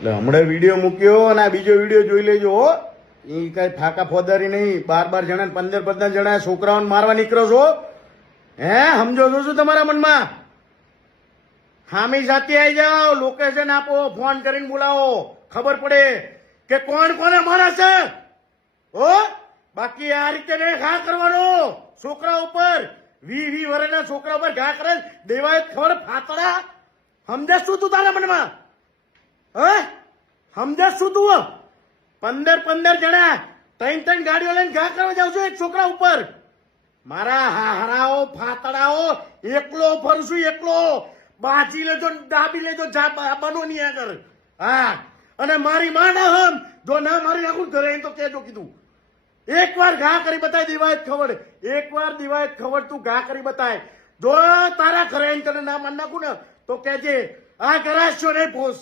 એટલે હમણાં વિડીયો મૂક્યો અને આ બીજો વિડીયો જોઈ લેજો હો. એ કઈ ફાકા ફોદારી નહીં. 12 જણા 15 જણા છોકરાઓને મારવા નીકળો છો. હે સમજો છો શું તમારા મનમાં? હામી સાથે આવી જાઓ, લોકેશન આપો, ફોન કરીને બોલાવો, ખબર પડે કે કોણ કોને મારે છે. હો બાકી આ રીતે નહીં ઘા કરવાનો છોકરા ઉપર. 20 વર્ષના છોકરા ઉપર ઘા કરે દેવાય ખબર ફાતડા. સમજે શું તું તારા મનમાં? હે સમજે શું તું? 15 જણા 3 ગાડીઓ લઈને ઘા કરવા જાવ છો એક છોકરા ઉપર. મારા હારાઓ ફાતડાઓ એકલો ફરું છું, એકલો. બાજી લેજો, ડાબી લેજો, બનો નહીં આગળ. હા અને મારી માં ના હમ જો ના મારી નાખું ઘરે તો કેજો કીધું. એકવાર ઘા કરી બતાય દિવાયત ખબર. એકવાર દિવાયત ખબર તું ઘા કરી બતાય. જો તારા ઘરે તને ના માન નાખું ને તો કેજે આ કરાશો નહીં ફોસ.